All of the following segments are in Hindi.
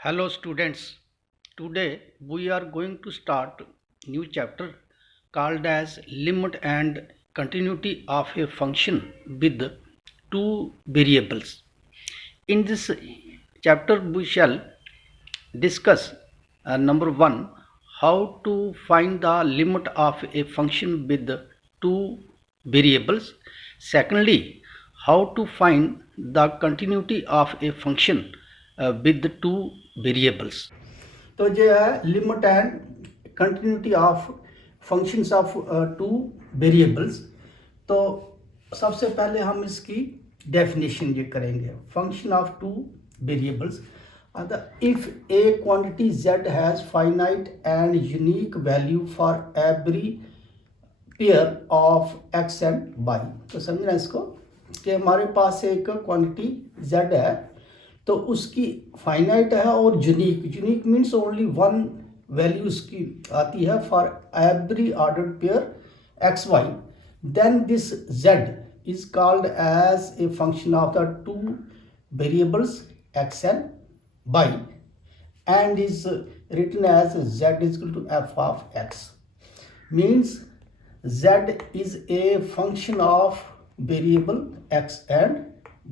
Hello students, today we are going to start new chapter called as limit and continuity of a function with two variables. In this chapter we shall discuss number 1, how to find the limit of a function with two variables. Secondly, how to find the continuity of a function with two variables. तो जो है limit and continuity of functions of two variables. तो सबसे पहले हम इसकी डेफिनेशन ये करेंगे। Function of two variables, if a quantity z has finite and unique value for every pair of x and y, तो समझना इसको कि हमारे पास एक क्वांटिटी z है तो उसकी फाइनाइट है और unique means only one value उसकी आती है for every ordered pair X Y, then this z is called as a function of the two variables x and y and is written as z is equal to f of x, means z is a function of variable x and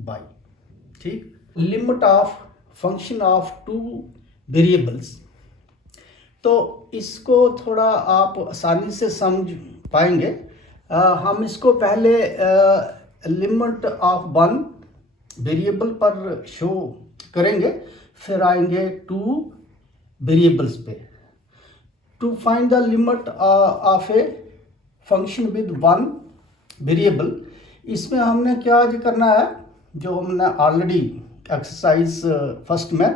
y. ठीक, limit of function of two variables, तो इसको थोड़ा आप आसानी से समझ पाएंगे। हम इसको पहले लिमिट ऑफ वन वेरिएबल पर शो करेंगे, फिर आएंगे टू वेरिएबल्स पे। To find the limit of a function with one variable, इसमें हमने क्या करना है, जो हमने ऑलरेडी एक्सरसाइज फर्स्ट में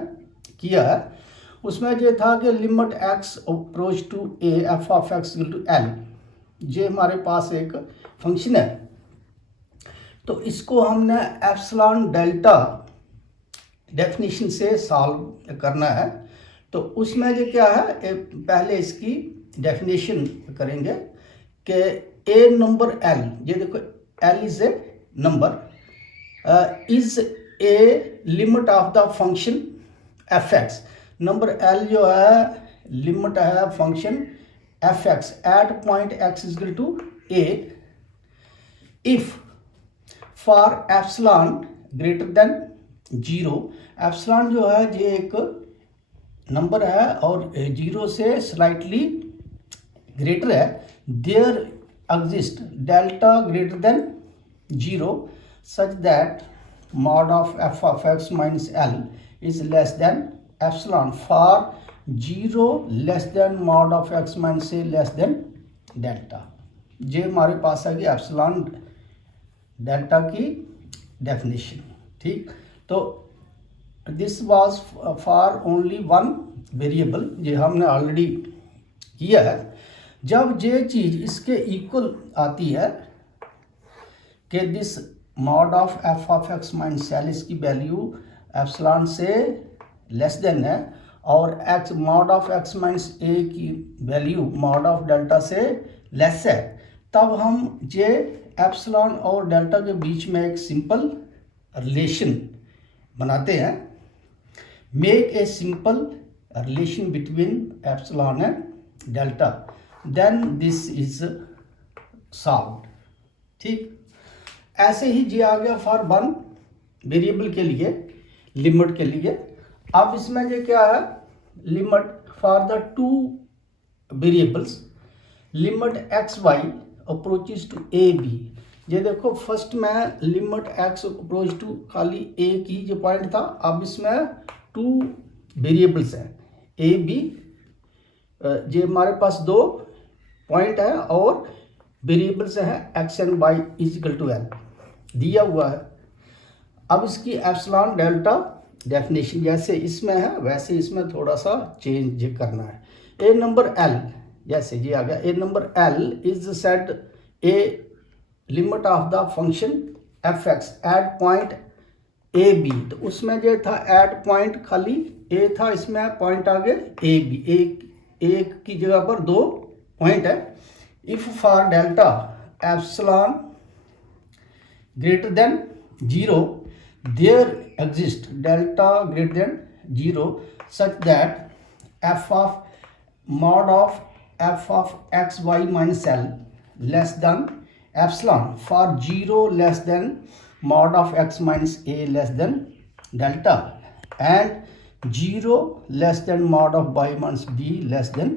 किया है उसमें ये था कि limit x approach to A F of X equal to L, ये हमारे पास एक फंक्शन है। तो इसको हमने एप्सिलॉन डेल्टा डेफिनेशन से सॉल्व करना है। तो उसमें ये क्या है, पहले इसकी डेफिनेशन करेंगे कि ए नंबर एल, ये देखो L is a number, is a limit of the function F X. Number L जो है लिमिट है function F x at point X is equal to A if for epsilon greater than zero. Epsilon जो है ये एक नंबर है और जीरो से स्लाइटली ग्रेटर है, there exist delta greater than zero such that mod of f of x minus l is less than epsilon for 0 less than mod of x minus a less than delta। ये हमारे पास आ गया एप्सिलॉन डेल्टा की डेफिनेशन। ठीक, तो this was for only one variable, ये हमने ऑलरेडी किया है। जब ये चीज़ इसके इक्वल आती है कि this mod of f of x minus l, इसकी वैल्यू एप्सिलॉन से लेस देन है और x mod of x minus a की वैल्यू मॉड ऑफ डेल्टा से लेस है, तब हम ये एप्सिलॉन और डेल्टा के बीच में एक सिंपल रिलेशन बनाते हैं। Make a simple relation between epsilon and delta, then this is solved. ठीक, ऐसे ही जी आ गया फॉर वन वेरिएबल के लिए, लिमिट के लिए। अब इसमें ये क्या है, limit for the two variables, limit x Y approaches to A B. ये देखो फर्स्ट में लिमिट एक्स अप्रोच टू खाली ए की जो पॉइंट था, अब इसमें टू वेरिएबल्स हैं ए बी, ये हमारे पास दो पॉइंट है और वेरिएबल्स हैं X and Y is equal to L दिया हुआ है। अब इसकी एप्सिलॉन डेल्टा डेफिनेशन जैसे इसमें है वैसे इसमें थोड़ा सा चेंज करना है। ए नंबर एल, जैसे ये आ गया a number l is set a limit of the function F x at point A b, तो उसमें जो था एट पॉइंट खाली ए था, इसमें पॉइंट आ गए ए बी, एक की जगह पर दो पॉइंट है। If for delta epsilon greater than 0 there exist delta greater than 0 such that f of mod of f of x y minus l less than epsilon for 0 less than mod of x minus a less than delta and 0 less than mod of y minus b less than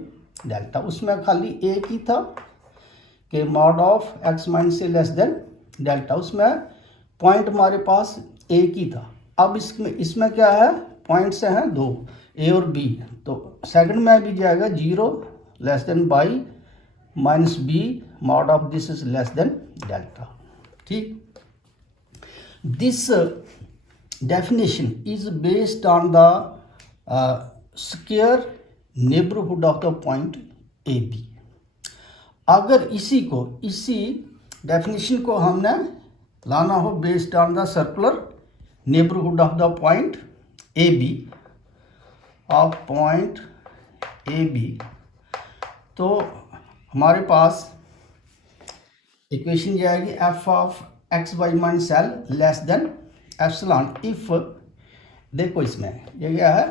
delta. उसमें खाली एक ही था कि mod of x minus a less than delta, उसमें पॉइंट हमारे पास एक ही था. अब इसमें क्या है, पॉइंट्स हैं दो, ए और बी. तो सेकंड में भी जाएगा 0 less than by minus b mod of this is less than delta. ठीक, this definition is based on the square neighbourhood of the point A b. अगर इसी डेफिनेशन को हमने लाना हो based on the circular neighbourhood of the point A b तो हमारे पास इक्वेशन जाएगी f of x y minus L less than epsilon if, देखो इसमें ये क्या है,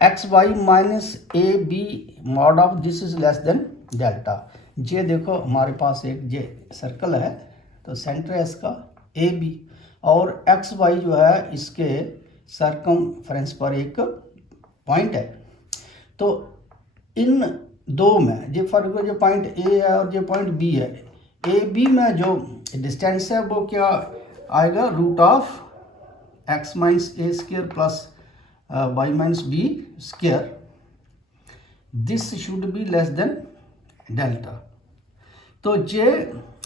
x y minus A B mod of this is less than delta. ये देखो हमारे पास एक ये सर्कल है, तो सेंटर है इसका ए बी और एक्स वाई जो है इसके सर्कमफ्रेंस पर एक पॉइंट है. तो इन दो में जो फर्क है, जो पॉइंट ए है और जो पॉइंट बी है, ए बी में जो डिस्टेंस है वो क्या आएगा, root of x minus A square plus Y minus B square. This should be less than delta. तो ये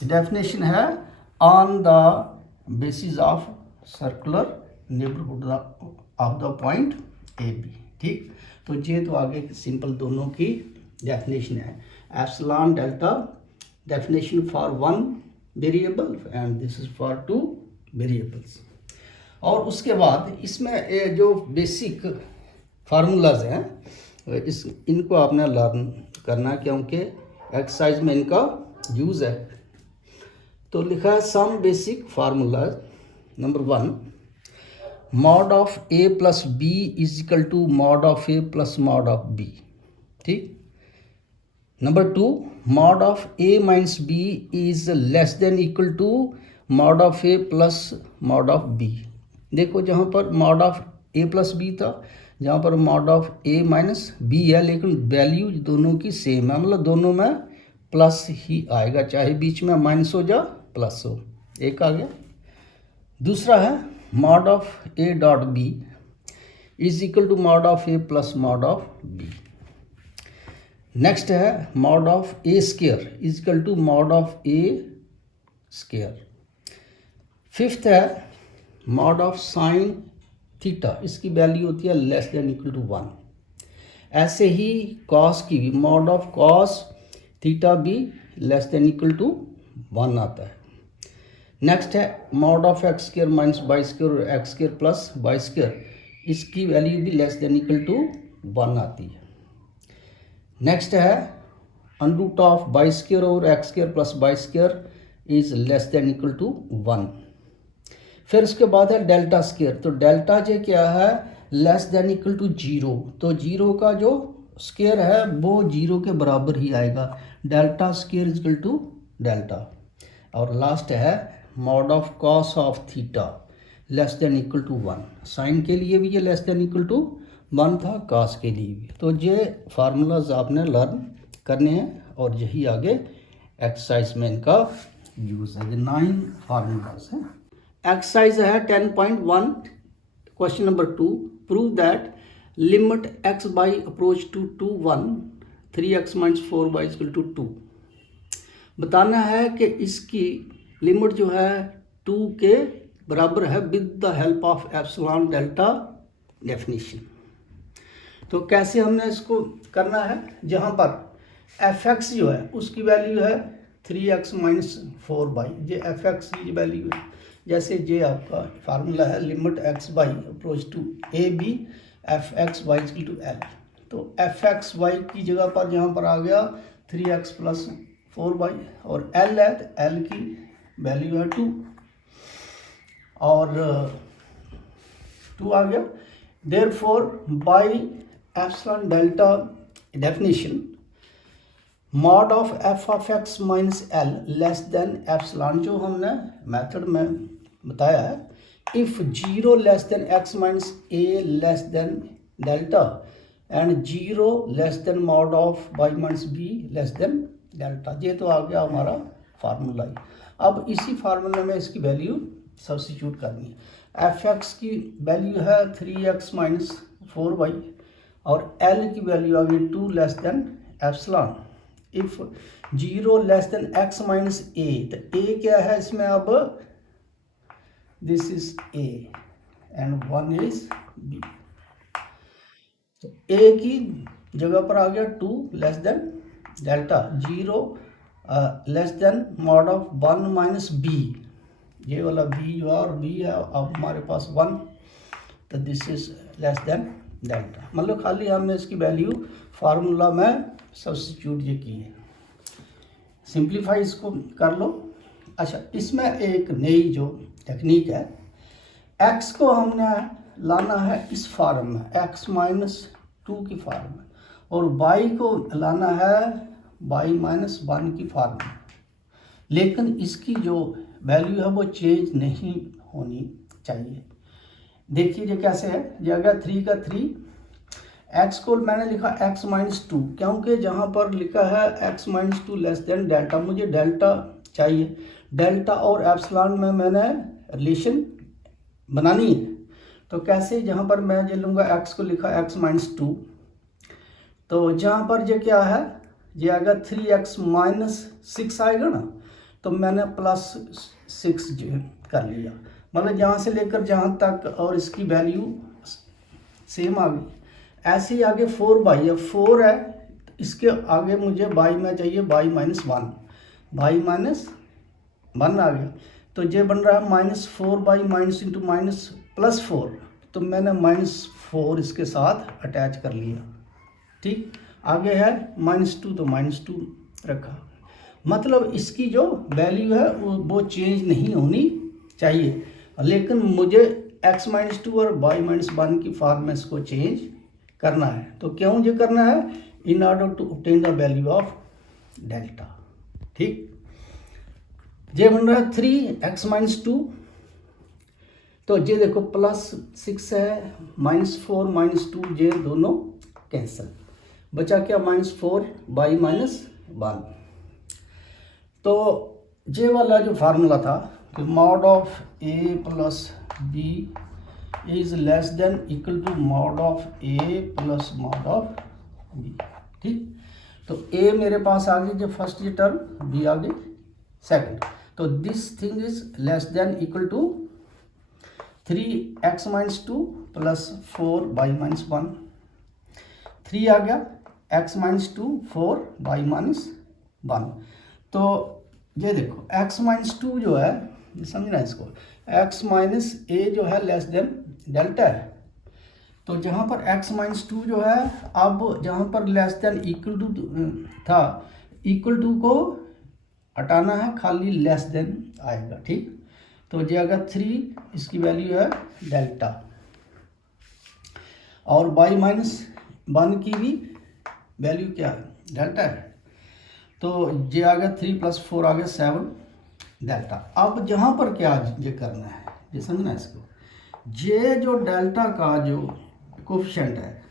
डेफिनेशन है on the basis of circular neighbourhood of the point A B. ठीक, तो ये तो आगे सिंपल दोनों की डेफिनेशन है. Epsilon delta definition for one variable and this is for two variables. और उसके बाद इसमें जो बेसिक फार्मूलाज हैं इनको आपने लर्न करना, क्योंकि एक्सरसाइज में इनका यूज़ है. तो लिखा है some basic formulas. Number 1, mod of a plus b is equal to mod of a plus mod of b. ठीक. Number 2, mod of a minus b is less than equal to mod of a plus mod of b. देखो जहाँ पर mod of a plus b था, जहाँ पर mod of a minus b है, लेकिन वैल्यू दोनों की सेम है, मतलब दोनों में प्लस ही आएगा, चाहे बीच में माइनस हो या प्लस हो. एक आ गया. दूसरा है mod of a dot b is equal to mod of a plus mod of b. Next है mod of a square is equal to mod of a square. Fifth है मॉड ऑफ साइन थीटा, इसकी वैल्यू होती है लेस देन इक्वल टू 1. ऐसे ही कॉस की भी मॉड ऑफ कॉस थीटा भी लेस देन इक्वल टू 1 आता है. नेक्स्ट है mod of x square minus y square और x square plus y square, इसकी वैल्यू भी लेस देन इक्वल टू 1 आती है. नेक्स्ट है अंडरूट ऑफ वाई स्क्वायर और x square plus y square is less than equal to 1. फिर उसके बाद है डेल्टा स्क्वायर. तो डेल्टा जो क्या है, लेस देन इक्वल टू 0. तो 0 का जो स्क्वायर है वो 0 के बराबर ही आएगा. Delta square is equal to delta. और लास्ट है mod of cos of theta less than equal to 1. Sine के लिए भी ये लेस देन इक्वल टू 1 था, कॉस के लिए भी. तो ये फार्मूलाज आपने लर्न करने हैं और यही आगे एक्सरसाइज में इनका यूज़ है. 9 फार्मूलाज हैं. एक्सरसाइज है 10.1. Question number 2, prove that limit x by approach to 2 1 3x minus 4y equal to 2. बताना है कि इसकी लिमिट जो है 2 के बराबर है with the help of epsilon delta definition. तो कैसे हमने इसको करना है, जहाँ पर fx जो है उसकी वैल्यू है 3x माइनस 4y. ये fx की वैल्यू है, जैसे ये आपका फार्मूला है limit x by approach to A b f x y equal to L. तो एफ एक्स वाई की जगह पर यहाँ पर आ गया 3x प्लस 4y और एल है तो एल की वैल्यू है 2 और 2 आ गया. Therefore by epsilon delta definition, mod of f of x minus L less than epsilon, जो हमने मेथड में बताया है, if zero less than x minus a less than delta and zero less than mod of y minus b less than delta. ये तो आ गया हमारा फार्मूला ही। अब इसी फार्मूले में इसकी वैल्यू सब्स्टिट्यूट करनी है। एफ एक्स की वैल्यू है 3x माइनस 4y और एल की वैल्यू आ गई 2 less than epsilon. If zero less than x minus a, तो ए क्या है इसमें, अब this is a and 1 is b. तो ए की जगह पर आ गया 2 less than delta, zero less than mod of 1 minus b, ये वाला बी जो है और बी है अब हमारे पास 1, तो this is less than delta. मतलब खाली हमने इसकी वैल्यू फार्मूला में सब्स्टिट्यूट ये की है। सिंप्लीफाई इसको कर लो। अच्छा, इसमें एक नई जो टेक्निक है, x को हमने लाना है इस फॉर्म में, x माइनस 2 की फॉर्म में, और y को लाना है y माइनस 1 की फॉर्म में। लेकिन इसकी जो वैल्यू है वो चेंज नहीं होनी चाहिए। देखिए ये कैसे है, ये अगर 3 का 3, x को मैंने लिखा x माइनस 2, क्योंकि जहाँ पर लिखा है x minus 2 less than delta, मुझे डेल्टा चाहिए। डेल्टा और एप्सिलॉन में मैंने रिलेशन बनानी है, तो कैसे, जहाँ पर मैं ये लूँगा x को लिखा x माइनस 2, तो जहाँ पर ये क्या है, ये अगर 3x माइनस 6 आएगा ना, तो मैंने प्लस 6 जो कर लिया, मतलब यहाँ से लेकर जहाँ तक, और इसकी वैल्यू सेम आ गई। ऐसे ही आगे 4y है, 4 है, इसके आगे मुझे y में चाहिए y माइनस 1, y माइनस 1 आ गया, तो ये बन रहा है minus 4y minus into minus plus 4, तो मैंने माइनस 4 इसके साथ अटैच कर लिया। ठीक, आगे है माइनस 2, तो माइनस 2 रखा। मतलब इसकी जो वैल्यू है वो चेंज नहीं होनी चाहिए, लेकिन मुझे x माइनस 2 और y माइनस 1 की फॉर्म में इसको चेंज करना है। तो क्यों ये करना है, in order to obtain the value of delta. ठीक, ये बन रहा है 3x माइनस 2, तो ये देखो प्लस 6 है, माइनस 4 माइनस 2, ये दोनों कैंसिल, बचा क्या माइनस 4 y माइनस 1। तो ये वाला जो फार्मूला था कि mod of a plus b is less than equal to mod of a plus mod of b। ठीक, तो a मेरे पास आ गई जो फर्स्ट टर्म, b आ गई सेकंड, तो this thing is less than equal to 3x minus 2 plus 4y minus 1, 3 आ गया, x माइनस 2 4y माइनस 1। तो ये देखो x माइनस 2 जो है, समझना इसको, x माइनस a जो है लेस देन डेल्टा है, तो जहाँ पर x माइनस 2 जो है, अब जहाँ पर लेस देन इक्वल टू था, इक्वल टू को हटाना है, खाली लेस देन आएगा। ठीक, तो ये अगर 3, इसकी वैल्यू है डेल्टा, और y माइनस 1 की भी वैल्यू क्या है, डेल्टा है, तो ये आ गया 3 प्लस 4 आ गया 7 डेल्टा। अब जहाँ पर क्या ये करना है, ये समझना इसको, ये जो डेल्टा का जो कोफिशिएंट है,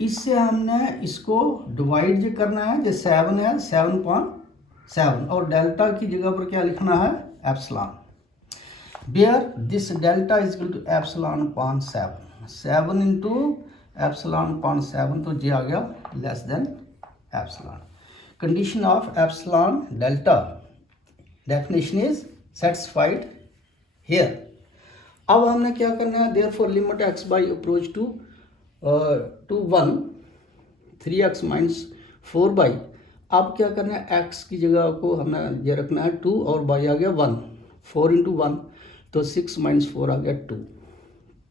इससे हमने इसको डिवाइड जो करना है, जो 7 है 7.7, और डेल्टा की जगह पर क्या लिखना है, epsilon, where this delta is equal to epsilon upon 7 into epsilon upon 7, तो ये आ गया less than epsilon. Condition of epsilon delta definition is satisfied here. अब हमने क्या करना है, therefore limit x by approach to 1 3x minus 4y। अब क्या करना है, x की जगह को हमें ये रखना है 2 और y आ गया 1, 4 इंटू 1, तो 6 माइनस 4 आ गया 2,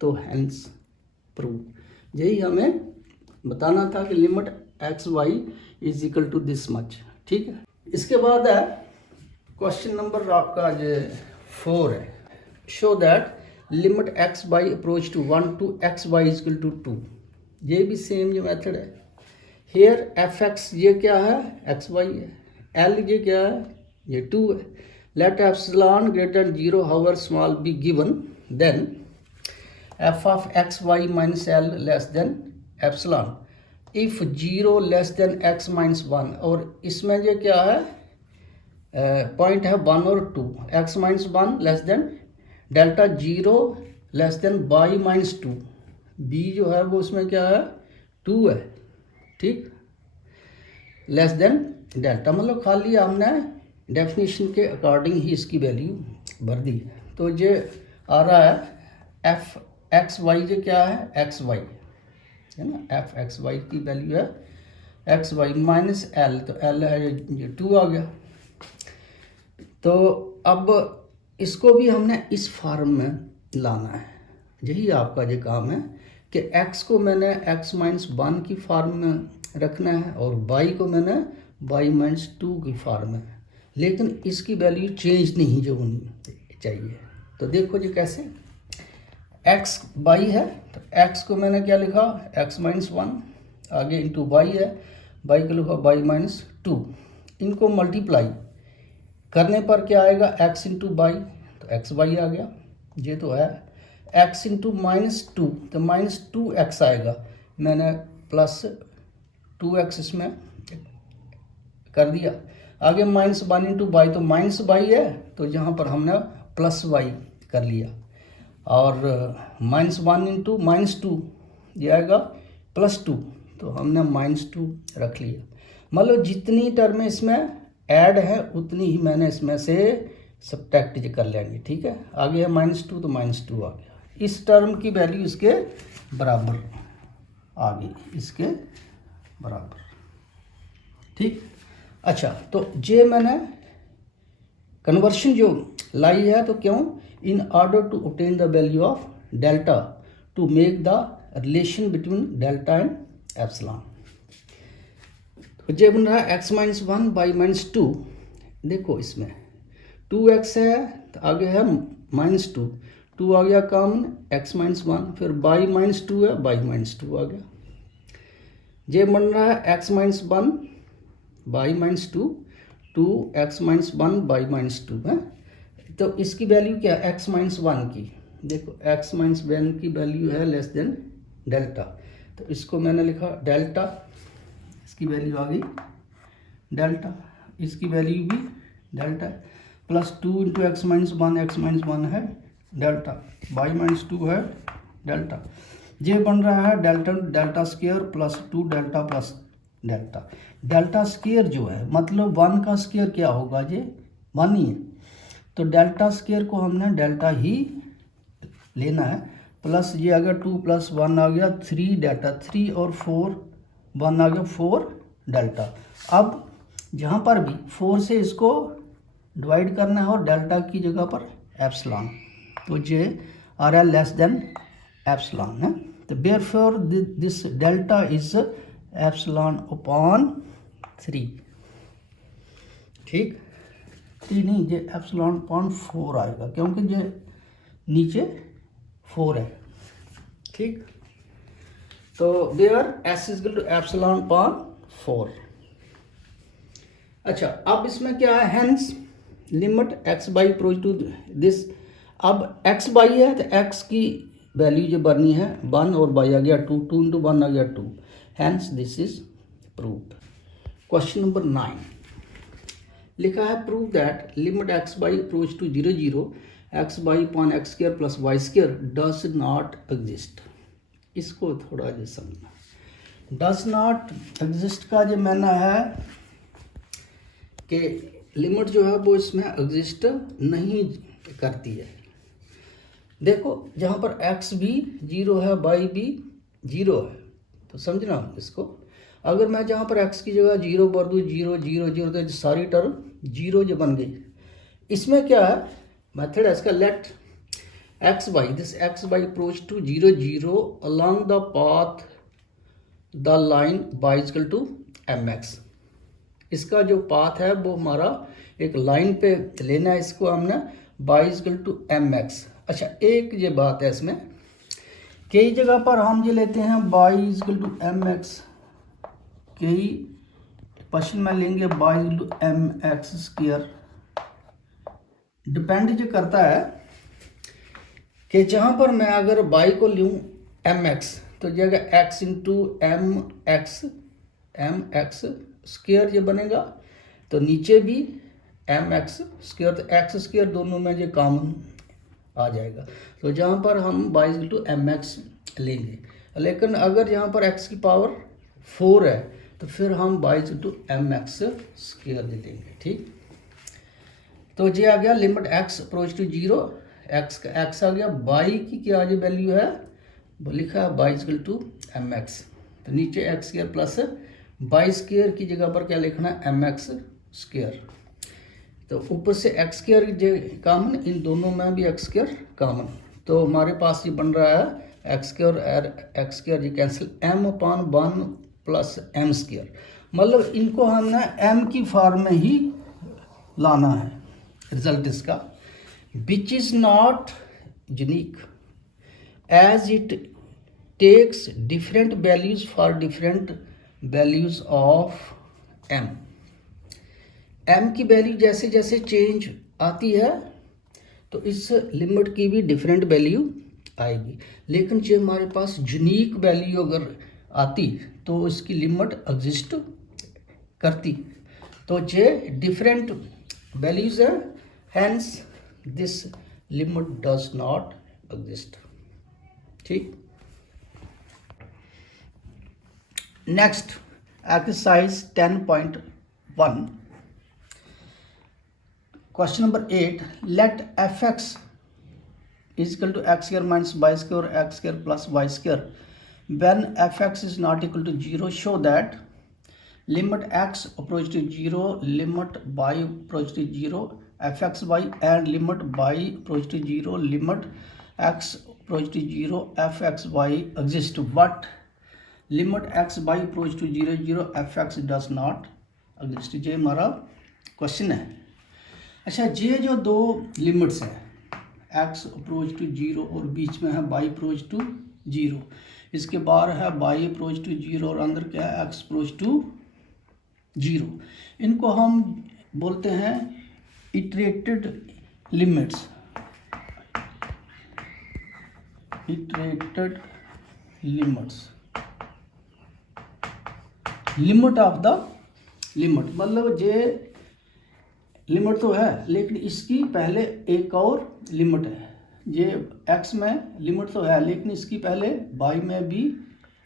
तो हैंस प्रूव। यही हमें बताना था कि limit x y is equal to this much. ठीक है, इसके बाद है क्वेश्चन नंबर आपका जो 4 है, show that limit x by approach to 1 two x y is equal to 2। ये भी सेम जो मेथड है। हेयर एफ एक्स ये क्या है, एक्स वाई है। एल ये क्या है, ये 2 है। Let epsilon greater than 0 however small be given, then f of x y minus L less than epsilon if 0 less than x minus 1। और इसमें ये क्या है, पॉइंट है 1 और 2। X minus 1 less than delta 0 less than by minus 2। B जो है वो उसमें क्या है, 2 है, ठीक, लेस देन डेल्टा। मतलब खाली हमने डेफिनेशन के अकॉर्डिंग ही इसकी वैल्यू भर दी। तो ये आ रहा है एफ एक्स वाई, ये क्या है, एक्स वाई है ना, एफ एक्स वाई की वैल्यू है एक्स वाई माइनस एल, तो एल है ये 2 आ गया। तो अब इसको भी हमने इस फॉर्म में लाना है। यही आपका जो काम है कि x को मैंने x माइनस 1 की फॉर्म में रखना है और y को मैंने y माइनस 2 की फॉर्म में, लेकिन इसकी वैल्यू चेंज नहीं जो होनी चाहिए। तो देखो जी कैसे, x y है तो x को मैंने क्या लिखा, x माइनस 1, आगे इंटू y है, y को लिखा y माइनस 2। इनको मल्टीप्लाई करने पर क्या आएगा, x इंटू वाई, तो एक्स वाई आ गया। ये तो है x इंटू माइनस 2, तो माइनस 2x आएगा। मैंने प्लस 2x इसमें कर दिया। आगे माइनस 1 इंटू वाई, तो माइनस वाई है तो यहाँ पर हमने प्लस वाई कर लिया। और माइनस 1 इंटू माइनस 2 ये आएगा प्लस 2, तो हमने माइनस 2 रख लिया। मतलब जितनी टर्में इसमें ऐड है उतनी ही मैंने इसमें से सब्ट्रैक्ट कर लेंगे, ठीक है। आगे है माइनस 2, तो माइनस 2 आ गया। इस टर्म की वैल्यू इसके बराबर आ गई, इसके बराबर, ठीक। अच्छा, तो ये मैंने कन्वर्शन जो लाई है, तो क्यों, in order to obtain the value of delta to make the relation between delta and epsilon. तो ये बन रहा है एक्स माइनस 1 बाई माइनस 2। देखो इसमें 2x है तो आगे है माइनस 2, 2 आ गया कॉमन, x माइनस 1, फिर बाई माइनस 2 है, बाई माइनस 2 आ गया। ये बन रहा है x minus 1 by minus 2, 2x minus 1 by minus 2 है। तो इसकी वैल्यू क्या है, x माइनस 1 की, देखो x माइनस 1 की वैल्यू है लेस देन डेल्टा, तो इसको मैंने लिखा डेल्टा, इसकी वैल्यू आ गई डेल्टा, इसकी वैल्यू भी delta, plus 2 into x minus 1 है डेल्टा, बाई माइनस 2 है डेल्टा। ये बन रहा है delta delta square plus 2 delta plus delta. Delta square जो है मतलब 1 का स्क्वायर क्या होगा, ये 1 ही है, तो डेल्टा स्क्वायर को हमने डेल्टा ही लेना है। प्लस ये अगर 2 प्लस 1 आ गया 3 डेल्टा, 3 और 4 1 आ गया 4 डेल्टा। अब जहाँ पर भी 4 से इसको डिवाइड करना है और डेल्टा की जगह पर एप्सिलॉन, तो ये आ रहा है लेस देन एप्सिलॉन है। तो therefore this delta is epsilon upon 3, ठीक, 3 नहीं, ये एप्सिलॉन अपॉन 4 आएगा क्योंकि ये नीचे 4 है, ठीक। तो there's is equal to epsilon upon 4। अच्छा, अब इसमें क्या है, hence limit x by approach to this. अब एक्स बाई है तो एक्स की वैल्यू जो बननी है 1 और बाई आ गया 2, 2 इंटू 1 आ गया 2, hence this is proved. Question number 9 लिखा है, prove that limit x by approach to 0 0 x by upon x square plus y square does not exist. इसको थोड़ा जो समझना, डज नॉट एग्जिस्ट का जो माना है कि लिमिट जो है वो इसमें एग्जिस्ट नहीं करती है। देखो जहाँ पर x भी 0 है, y भी 0 है, तो समझना इसको। अगर मैं जहाँ पर x की जगह 0 भर दूँ, 0 0 0, तो सारी टर्म 0 जो बन गई। इसमें क्या है मेथड है इसका, let x y, this x y approach to 0 0 along the path the line y equal to m x. इसका जो पाथ है वो हमारा एक लाइन पे लेना है, इसको हमने y equal to m x. अच्छा, एक ये बात है इसमें कई जगह पर हम ये लेते हैं y equal to m x, कई क्वेश्चन में लेंगे y equal to m x square. Depend जो करता है कि जहाँ पर मैं अगर y को लूँ एम एक्स तो जगह x into m x square ये बनेगा, तो नीचे भी एम एक्स स्क्वायर, तो एक्स स्क्वायर दोनों में ये कॉमन आ जाएगा। तो जहाँ पर हम y equal to m x लेंगे, लेकिन अगर यहाँ पर x की पावर 4 है तो फिर हम y equal to m x square ले लेंगे। ठीक, तो ये आ गया limit x approach to 0, x आ गया, y की क्या जो वैल्यू है वो लिखा है y equal to m x, तो नीचे x square plus y square की जगह पर क्या लिखना है एम एक्स स्क्वायर, तो ऊपर से एक्स स्क्वायर कॉमन, इन दोनों में भी एक्स स्क्वायर कॉमन, तो हमारे पास ये बन रहा है एक्स स्क्वायर ये cancel, m/1 plus m square, मतलब इनको हमने m की फॉर्म में ही लाना है रिजल्ट इसका, which is not unique as it takes different values for different values of m। m की वैल्यू जैसे जैसे चेंज आती है तो इस लिमिट की भी डिफरेंट वैल्यू आएगी, लेकिन जो हमारे पास यूनिक वैल्यू अगर आती तो इसकी लिमिट एग्जिस्ट करती, तो ये डिफरेंट वैल्यूज है, hence this limit does not exist. ठीक, next exercise 10.1 question number 8, let f x equal to x square minus y square x square plus y square when f x is not equal to 0 show that limit x approach to 0 limit y approach to 0 f x y and limit y approach to 0 limit x approach to 0 f x y exist, but limit x y approach to 0 0 f x does not exist. ये हमारा क्वेश्चन है। अच्छा, ये जो दो लिमिट्स हैं x अप्रोच टू 0 और बीच में है y अप्रोच टू 0, इसके बाहर है y अप्रोच टू 0 और अंदर क्या है x अप्रोच टू 0, इनको हम बोलते हैं iterated limits, iterated limits, limit of the limit, मतलब ये लिमिट तो है लेकिन इसकी पहले एक और लिमिट है, ये x में लिमिट तो है लेकिन इसकी पहले y में भी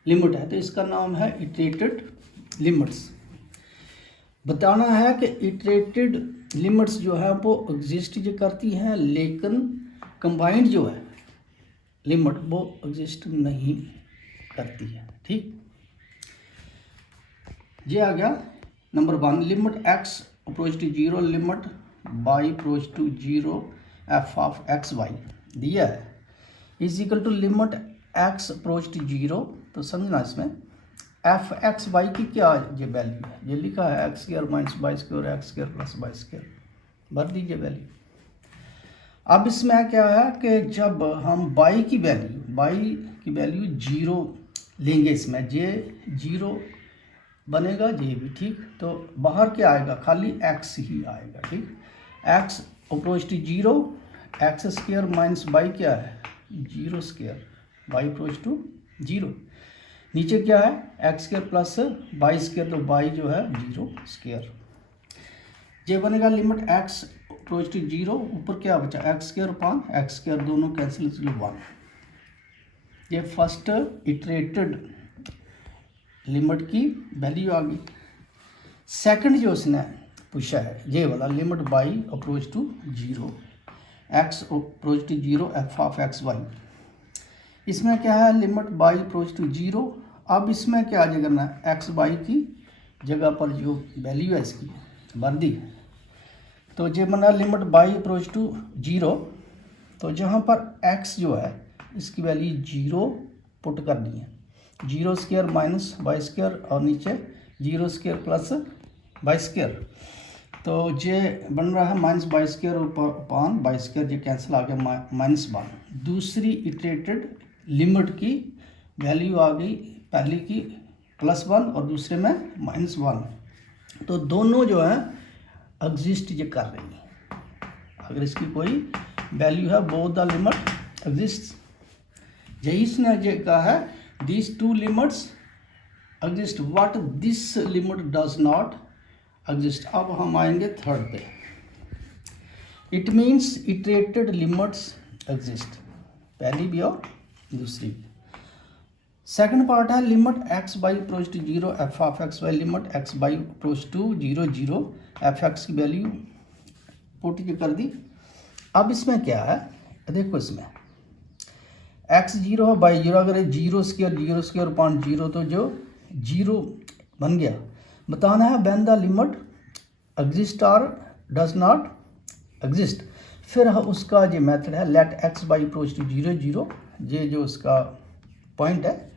लिमिट है, तो इसका नाम है इटरेटेड लिमिट्स। बताना है कि इटरेटेड लिमिट्स जो है वो एग्जिस्ट जो करती हैं, लेकिन कंबाइंड जो है लिमिट वो एग्जिस्ट नहीं करती है। ठीक, ये आ गया number 1, limit x approach to 0 limit y approach to 0 f of x y दिया है is equal to limit x approach to 0, तो समझना इसमें एफ एक्स वाई की क्या ये वैल्यू है, ये लिखा है x square minus y square x square plus y square, भर दीजिए वैल्यू। अब इसमें क्या है कि जब हम y की वैल्यू 0 लेंगे, इसमें ये 0 बनेगा, ये भी ठीक, तो बाहर क्या आएगा, खाली x ही आएगा। ठीक, x approach to 0 x square minus y क्या है 0 स्क्वायर वाई अप्रोच टू 0, नीचे क्या है x square plus y square, तो वाई जो है 0 स्क्वायर, ये बनेगा लिमिट x अप्रोच टू 0, ऊपर क्या बचा x square upon x square, दोनों कैंसिल 1, ये फर्स्ट इटरेटेड लिमिट की वैल्यू आ गई। सेकंड जो उसने पूछा है ये वाला limit y approach to 0 x approach to 0 f of x y, इसमें क्या है लिमिट y अप्रोच टू 0, अब इसमें क्या आ करना है एक्स वाई की जगह पर जो वैल्यू है इसकी भर दी, तो ये बना लिमिट y अप्रोच टू 0, तो जहाँ पर x जो है इसकी वैल्यू 0 पुट करनी है, 0 स्क्वायर माइनस वाई स्क्वायर और नीचे 0 स्क्वायर प्लस वाई स्क्वायर, तो ये बन रहा है minus y square upon y square, ये कैंसिल आ गया -1। दूसरी इटरेटेड लिमिट की वैल्यू आ गई, पहली की +1 और दूसरे में -1, तो दोनों जो है एग्जिस्ट ये कर रही है। अगर इसकी कोई वैल्यू है, बोथ द लिमिट एग्जिस्ट, यही इसने ये कहा है, these two limits exist, what this limit does not exist. अब हम आएंगे थर्ड पे, it means iterated limits exist, पहली भी और दूसरी भी। सेकंड पार्ट है limit x by approach to 0 f of x by limit x by approach to 0 0 f x की वैल्यू पुट के कर दी। अब इसमें क्या है, देखो इसमें x 0 है बाई 0, अगर 0² अपॉन 0 तो जो 0 बन गया। बताना है व्हेन द लिमिट एग्जिस्ट और डज नॉट एग्जिस्ट। फिर उसका जो मेथड है let x by approach to 0 0, ये जो उसका पॉइंट है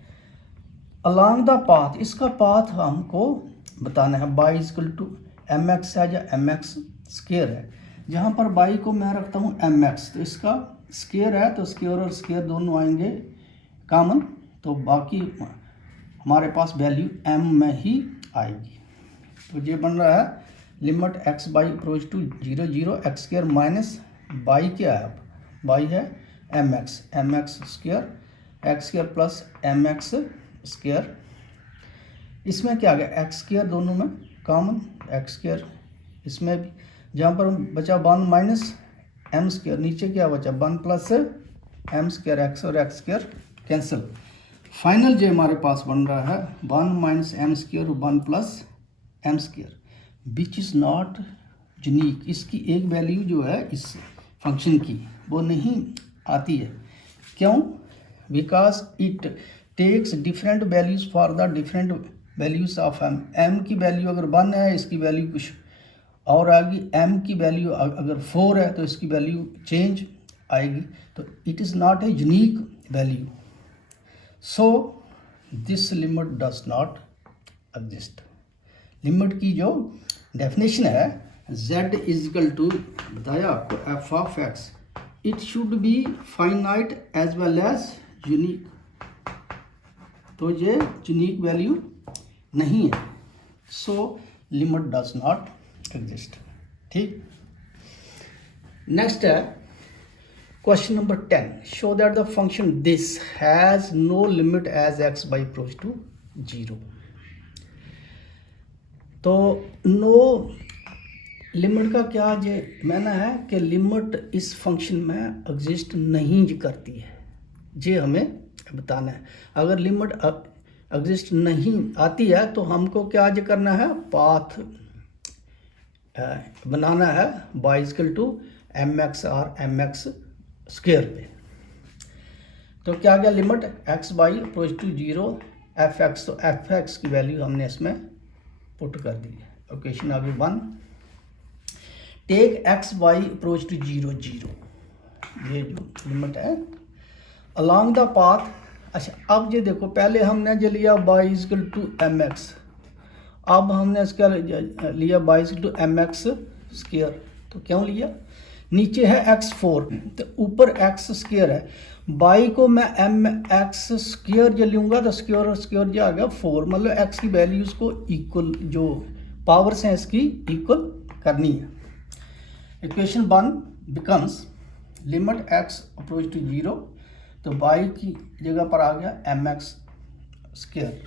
अलॉन्ग द पाथ, इसका पाथ हमको बताना है y इक्वल टू mx है या mx स्क्वायर है। जहाँ पर y को मैं रखता हूँ mx, तो इसका स्क्वायर है, तो स्क्वायर और स्क्वायर दोनों आएंगे कॉमन, तो बाकी हमारे पास वैल्यू m में ही आएगी। तो ये बन रहा है limit x by approach to 0 0 x square minus y क्या है, अब y है mx square x square plus mx square. इसमें क्या आ गया, एक्स स्क्वायर दोनों में कॉमन, एक्स स्क्वायर इसमें भी, जहाँ पर बचा 1 माइनस एम स्क्वायर, नीचे क्या बचा 1 प्लस एम स्क्वायर, एक्स और एक्स स्क्वायर कैंसिल। फाइनल जो हमारे पास बन रहा है 1 minus m square 1 plus m square, which is not unique. इसकी एक वैल्यू जो है इस फंक्शन की वो नहीं आती है, क्यों, because it takes different values for the different values of m की वैल्यू अगर 1 है, इसकी वैल्यू कुछ और आएगी, m की वैल्यू अगर 4 है तो इसकी वैल्यू चेंज आएगी, तो it is not a unique value, so this limit does not exist. Limit की जो डेफिनेशन है z इज इक्वल टू, बताया आपको f of x, it should be finite as well as unique, तो ये यूनिक वैल्यू नहीं है, so limit does not exist. ठीक, नेक्स्ट है question number 10, show that the function this has no limit as x by approach to 0। तो नो लिमिट का क्या ये माना है कि लिमिट इस फंक्शन में एग्जिस्ट नहीं करती है, ये हमें बताना है। अगर लिमिट एग्जिस्ट नहीं आती है तो हमको क्या ये करना है, पाथ बनाना है y इक्वल टू mx और mx स्क्वायर पे। तो क्या गया, limit x by approach to 0 fx, तो fx की वैल्यू हमने इसमें पुट कर दी है। इक्वेशन आ गई 1, take x by approach to 0 0, ये जो लिमिट है अलॉन्ग द पाथ। अच्छा, अब ये देखो, पहले हमने जो लिया y इक्वल टू mx, अब हमने इसका लिया y equal to mx square, तो क्यों लिया, नीचे है x4 तो ऊपर x स्क्वायर है, y को मैं mx स्क्वायर जो लूँगा तो स्क्वायर और स्क्वायर जो आ गया 4, मतलब x की वैल्यूज़ को इक्वल, जो पावर्स हैं इसकी इक्वल करनी है। Equation 1 becomes limit x approach to 0, तो y की जगह पर आ गया mx स्क्वायर,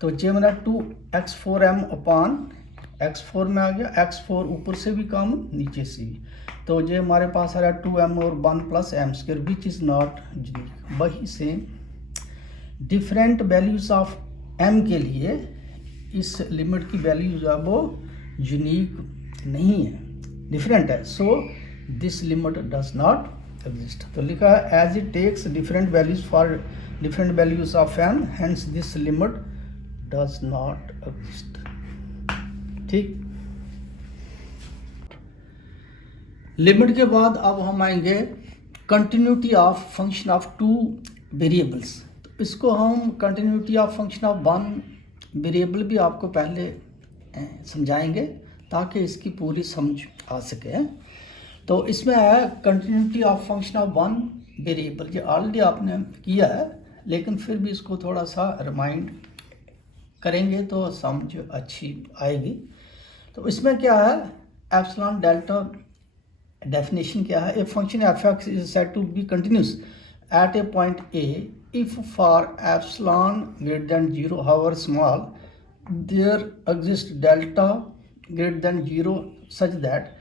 तो ये मेरा 2x4m अपॉन x4 में आ गया, x4 ऊपर से भी कम नीचे से भी, तो ये हमारे पास आ रहा है 2m और 1 plus m square which is not unique. वही से डिफरेंट वैल्यूज ऑफ m के लिए इस लिमिट की वैल्यू जो है वो यूनिक नहीं है, डिफरेंट है, so this limit does not exist. तो लिखा है as it takes different values for different values of m, hence this limit does not exist. ठीक, लिमिट के बाद अब हम आएंगे continuity of function of two variables. तो इसको हम continuity of function of one variable भी आपको पहले समझाएंगे ताकि इसकी पूरी समझ आ सके। तो इसमें है continuity of function of one variable, ये ऑलरेडी आपने किया है लेकिन फिर भी इसको थोड़ा सा रिमाइंड करेंगे तो समझ अच्छी आएगी। तो इसमें क्या है, एप्सिलॉन डेल्टा डेफिनेशन क्या है, a function F x is said to be continuous at a point a if for epsilon greater than 0 however small there exist delta greater than 0 such that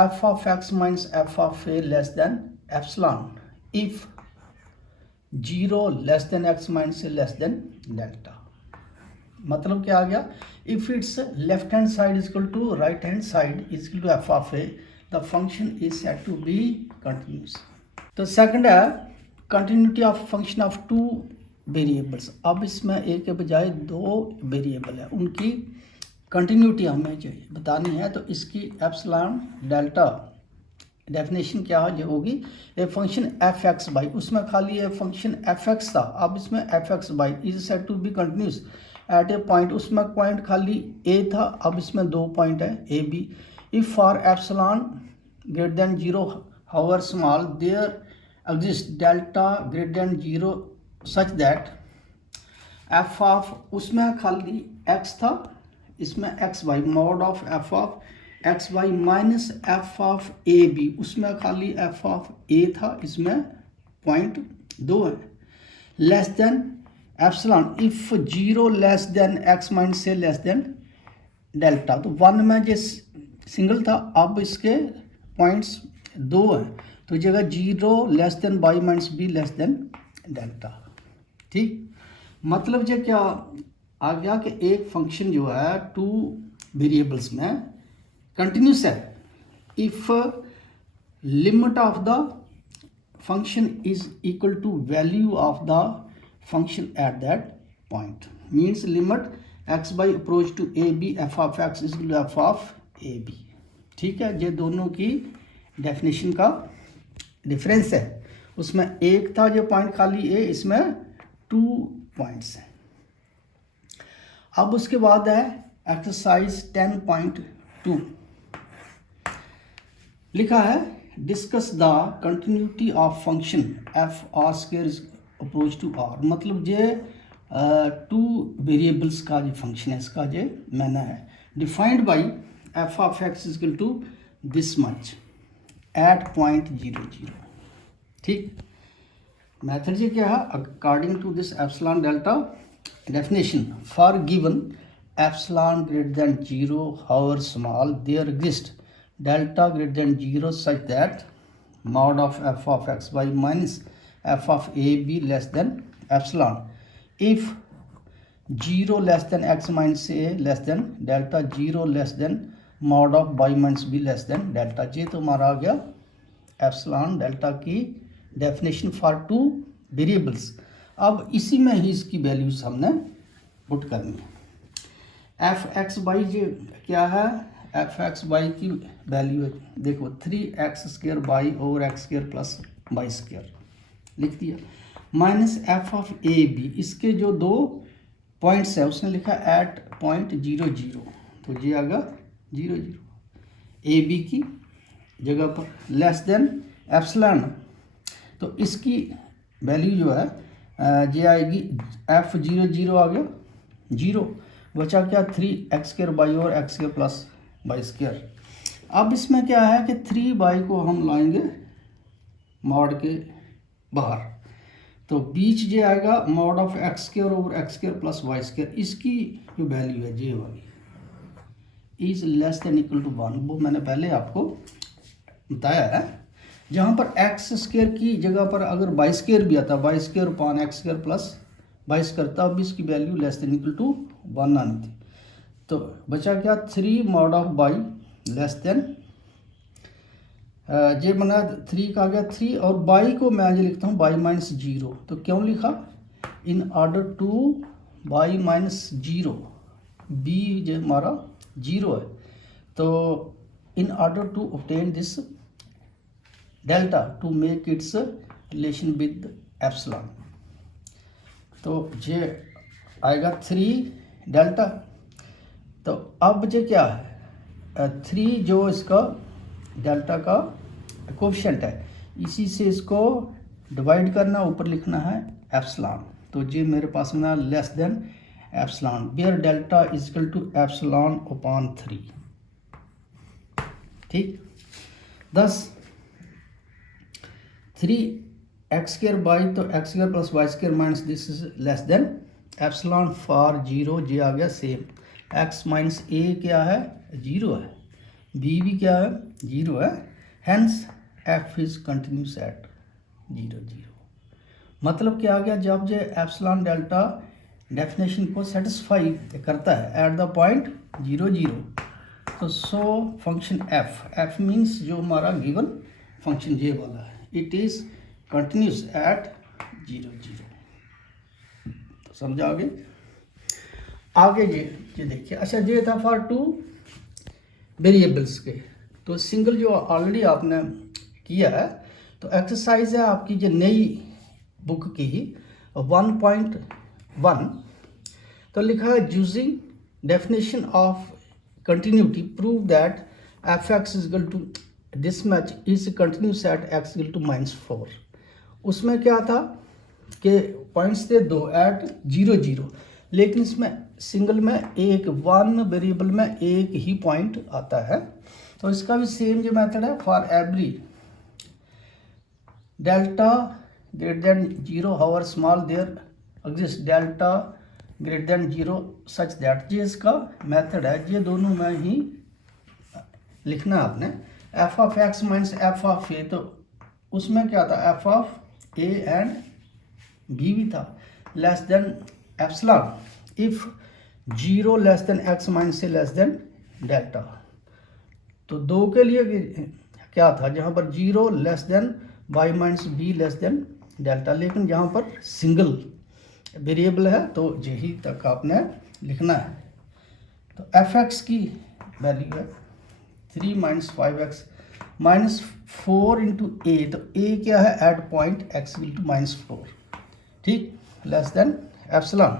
f of x minus f of a less than epsilon if 0 less than x minus a less than delta। मतलब क्या आ गया, if its left hand side is equal to right hand side is equal to f of a the function is said to be continuous। तो सेकंड है continuity of function of two variables। अब इसमें एक के बजाय दो वेरिएबल है, उनकी कंटिन्यूटी हमें जो बतानी है। तो इसकी एप्सिलॉन डेल्टा डेफिनेशन क्या है जो होगी, a function F x by, उसमें खाली ए फंक्शन एफ एक्स था, अब इसमें f x by is said to be continuous at a point, उसमें पॉइंट खाली ए था, अब इसमें दो पॉइंट है a b. If for epsilon greater than 0 however small there exist delta greater than 0 such that f of, उसमें खाली एक्स था, इसमें x y mod of f of x y minus f of a b, उसमें खाली एफ ऑफ ए था, इसमें पॉइंट 2 है, less than epsilon if 0 less than x minus a less than delta. तो 1 में जो सिंगल था, अब इसके पॉइंट्स 2 हैं, तो जगह 0 less than y minus b less than delta. ठीक, मतलब जो क्या आ गया कि एक फंक्शन जो है टू वेरिएबल्स में कंटिन्यूस है if limit of the function is equal to value of the function at that point, means limit x by approach to A b f of x is equal to f of a B. ठीक है, ये दोनों की डेफिनेशन का डिफरेंस है, उसमें एक था जो पॉइंट खाली ए, इसमें 2 पॉइंट्स हैं। अब उसके बाद है एक्सरसाइज 10.2, लिखा है discuss the continuity of function f r square approach to r. मतलब ये टू वेरिएबल्स का जो फंक्शन है इसका जो मैंने है defined by f of x is equal to this much at point 0 0। ठीक, मेथड ये क्या है, according to this epsilon delta definition for given epsilon greater than 0 however small there exists delta greater than 0 such that mod of f of x y minus f of a b less than epsilon if 0 less than x minus a less than delta 0 less than mod of y minus b less than delta। ये तो हमारा आ गया एप्सिलॉन डेल्टा की डेफिनेशन फॉर टू वेरिएबल्स। अब इसी में ही इसकी वैल्यूज हमने पुट करनी है। एफ एक्स बाई जो क्या है, एफ एक्स बाई की वैल्यू है देखो 3x square y over x square plus y square लिख दिया, minus f of a b, इसके जो दो पॉइंट्स है उसने लिखा एट पॉइंट 0 0, तो ये आ गया 0 0 ए बी की जगह पर, लेस देन एप्सिलॉन, तो इसकी वैल्यू जो है ये आएगी एफ 0 0 आ गया 0, बचा क्या 3x स्क्वायर बाई और x square plus y square. अब इसमें क्या है कि 3 बाई को हम लाएंगे मॉड के बाहर, तो बीच ये आएगा mod of x square over x square plus y square, इसकी जो वैल्यू है ये वाली is less than equal to 1, वो मैंने पहले आपको बताया है। जहाँ पर एक्स स्क्वायर की जगह पर अगर वाई स्क्वायर भी आता, y square upon x square plus y square, तब भी इसकी value less than equal to 1 आनी थी। तो बचा क्या 3 mod of y less than, ये बना 3 का आ गया 3, और वाई को मैं ये लिखता हूँ वाई माइनस 0। तो क्यों लिखा, in order to y minus 0, b जो हमारा 0 है, तो in order to obtain this delta to make its relation with epsilon, तो ये आएगा 3 डेल्टा। तो अब ये क्या है 3 जो इसका डेल्टा का कोफिशिएंट है, इसी से इसको डिवाइड करना, ऊपर लिखना है एप्सिलॉन। तो ये मेरे पास में less than epsilon, where delta is equal to epsilon upon 3। ठीक, दस 3x² बाई, तो x² plus y² minus this is less than epsilon for 0, जे आ गया सेम। x माइनस a क्या है, 0 है, b भी क्या है, 0 है, hence f is continuous eight 0 0। मतलब क्या आ गया, जब जो एप्सिलॉन डेल्टा डेफिनेशन को सेटिस्फाई करता है एट द पॉइंट 0 0, तो सो फंक्शन f मीन्स जो हमारा गिवन फंक्शन ये वाला है, इट इज कंटिन्यूस एट 0 0। तो समझा आगे ये देखिए। अच्छा, ये था फॉर 2 वेरिएबल्स के। तो सिंगल जो ऑलरेडी आपने किया है, तो एक्सरसाइज है आपकी जो नई बुक की 1.1। तो लिखा है using definition of continuity prove that f(x) is equal to this match is continuous at x equal to -4। उसमें क्या था कि पॉइंट्स थे 2 एट 0 0, लेकिन इसमें सिंगल में एक वन वेरिएबल में एक ही पॉइंट आता है। तो इसका भी सेम जो मेथड है, for every delta greater than 0 however small there exist delta greater than 0 such that, ये इसका मेथड है। ये दोनों में ही लिखना है आपने। F of x minus f of a, तो उसमें क्या था, f of a and b भी था, less than epsilon if 0 less than x minus a less than delta. तो दो के लिए क्या था, जहाँ पर 0 less than y minus b less than delta, लेकिन यहाँ पर सिंगल वेरिएबल है तो यही तक आपने लिखना है। तो एफ एक्स की वैल्यू है 3 माइनस 5x माइनस 4 इंटू ए, तो ए क्या है at point x equal to -4, ठीक, लेस देन एप्सिलॉन।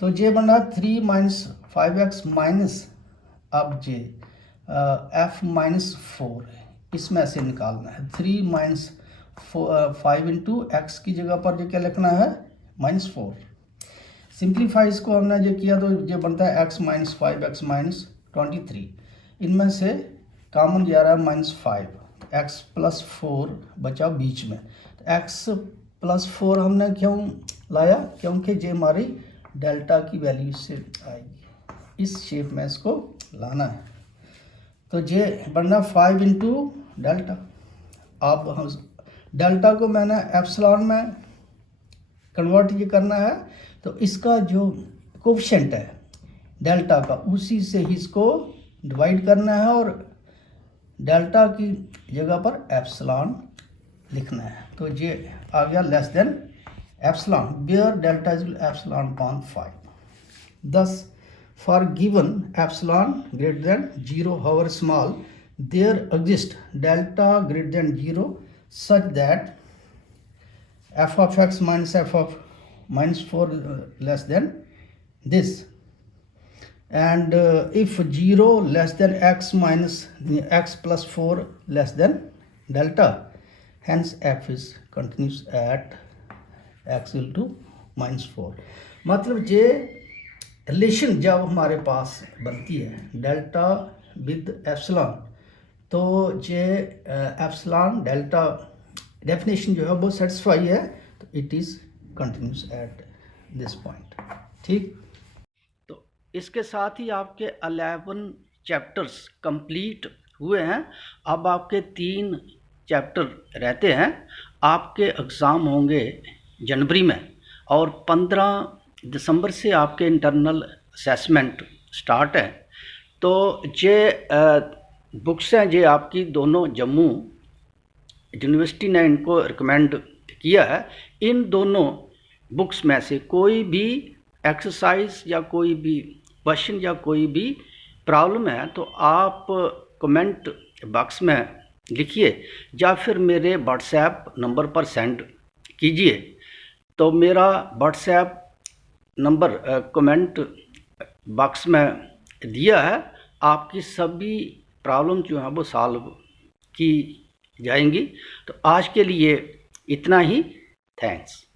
तो जे बन रहा 3 माइनस 5x माइनस, अब जे एफ माइनस 4 इसमें से निकालना है। 3 माइनस 5 इंटू एक्स की जगह पर जो क्या लिखना है, -4। सिंप्लीफाई इसको हमने जो किया तो ये बनता है x माइनस 5x माइनस 23। इनमें से कॉमन जा रहा है -5, तो x प्लस 4 बचा बीच में। तो x प्लस 4 हमने क्यों लाया, क्योंकि ये हमारी डेल्टा की वैल्यू से आएगी, इस शेप में इसको लाना है। तो ये बनना 5 इंटू डेल्टा। अब हम डेल्टा को मैंने एप्सिलॉन में कन्वर्ट ये करना है, तो इसका जो कोफिशिएंट है डेल्टा का, उसी से ही इसको डिवाइड करना है और डेल्टा की जगह पर एप्सिलॉन लिखना है। तो ये आ गया less than epsilon, where delta is epsilon upon 5। thus for given epsilon greater than 0 however small there exists delta greater than 0 such that f of x minus f of -4 less than this, and if 0 less than x minus x plus 4 less than delta, hence f is continuous at x equal to -4। मतलब ये रिलेशन जब हमारे पास बनती है डेल्टा विद एप्सिलॉन, तो ये एप्सिलॉन डेल्टा डेफिनेशन जो है वो सेटिस्फाई है, तो it is continuous at this point, ठीक। तो इसके साथ ही आपके 11 चैप्टर्स कंप्लीट हुए हैं। अब आपके 3 चैप्टर रहते हैं। आपके एग्ज़ाम होंगे जनवरी में और 15 दिसंबर से आपके इंटरनल असेसमेंट स्टार्ट है। तो ये बुक्स हैं, ये आपकी दोनों जम्मू यूनिवर्सिटी ने इनको रिकमेंड किया है। इन दोनों बुक्स में से कोई भी एक्सरसाइज या कोई भी क्वेश्चन या कोई भी प्रॉब्लम है तो आप कमेंट बॉक्स में लिखिए या फिर मेरे व्हाट्सएप नंबर पर सेंड कीजिए। तो मेरा व्हाट्सएप नंबर कमेंट बॉक्स में दिया है। आपकी सभी प्रॉब्लम जो है वो सॉल्व की जाएंगी। तो आज के लिए इतना ही, थैंक्स।